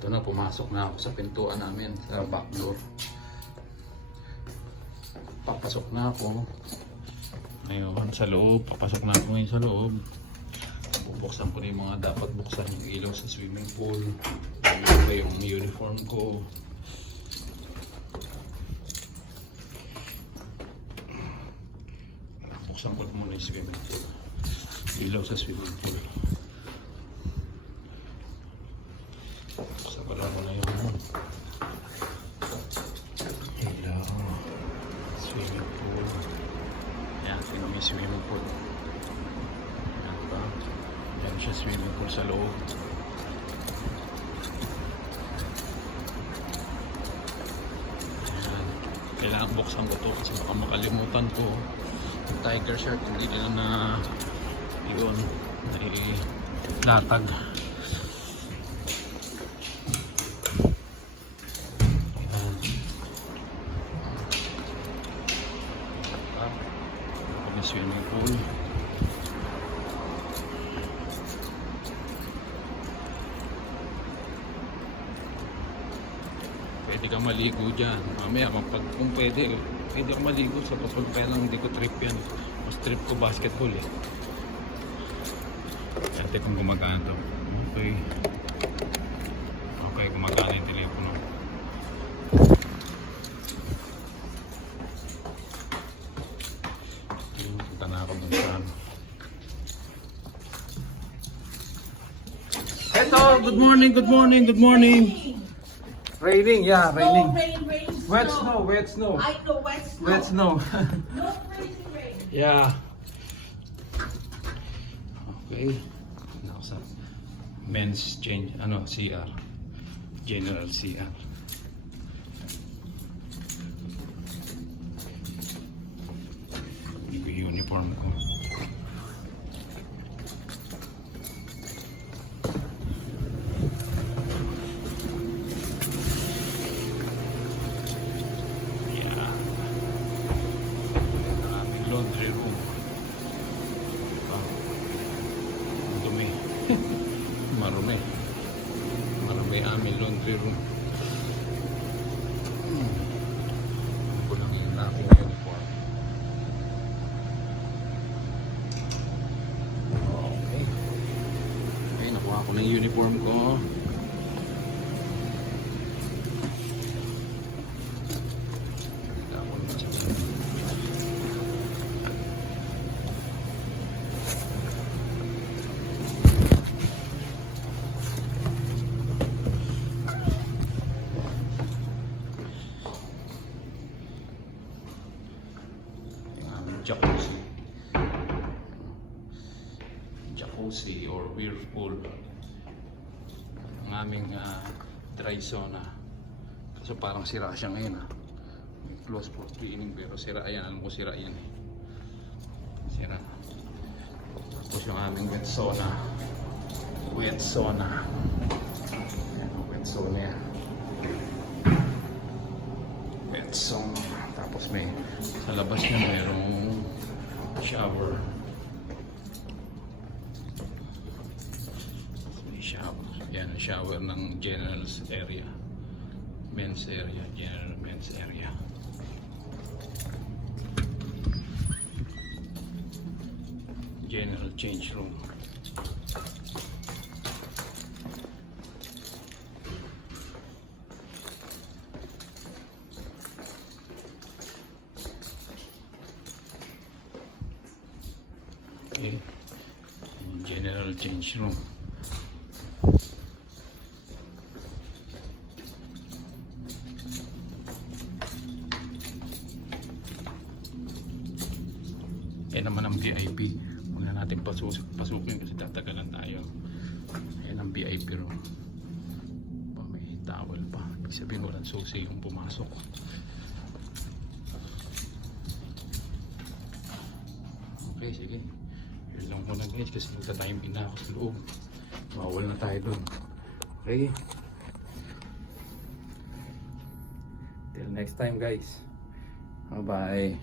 Ito na, pumasok na ako sa pintuan namin, sa back door. Papasok na ako. Ngayon, sa loob. Papasok na ako ngayon sa loob. Bubuksan ko na mga dapat buksan yung ilaw sa swimming pool. Pa yung uniform ko. Buksan ko muna yung swimming pool. Ilaw sa swimming pool. Buksan ko lang muna yung ilaw. Swimming pool. Yung swimming pool. Yan ba? Yan siya swimming pool sa loob. Ayan. Kailangan buksan ko to kasi baka makalimutan ko. Tiger shark hindi nila na yun nailatag. Ayan. Ah, yung swimming pool. Pwede ka maligo dyan. Mamaya, kapag kung pwede, pwede ka maligo sa kapag kaya lang hindi ko trip yan. Mas trip ko basketball eh. Ate kung gumagana to. Okay. Okay, gumagana yung telepono. Punta na ako dun sa ano. Eto, good morning, good morning, good morning. Raining, yeah, raining. Rain, rain, Wet snow, wet snow. I know wet snow. Wet snow. No freezing rain. yeah. Okay. Now sa men's change, ano, ah, CR. General CR. Uniform ko. Marumi aming laundry room. Hmm. Ano ko lang yung aking uniform. Okay. Okay, nakuha ko ng uniform ko. Tapon na siya. yung aming jacuzzi. Jacuzzi or whirlpool. Ang aming ah, dry sauna. Kaso parang sira siya ngayon ah. May close for cleaning pero sira yan. Alam ko sira yan eh. Sira. Tapos yung aming wet sauna. Wet sauna. Ayan, wet sauna yan. Wet sauna. Tapos may sa labas niya mayroong shower. May shower. Yan, shower ng general's area. Men's area, general men's area. General change room. Okay. General change room. Yan naman ang VIP. Huwag na natin pasuk pasukin kasi tatagalan tayo. Yan ang VIP room. Pa, may towel pa. Ibig sabihin walang susi yung pumasok. Okay, sige. Muna guys kasi magta-time in na ako sa loob. Bawal na tayo dun. Okay. Till next time guys. Bye-bye.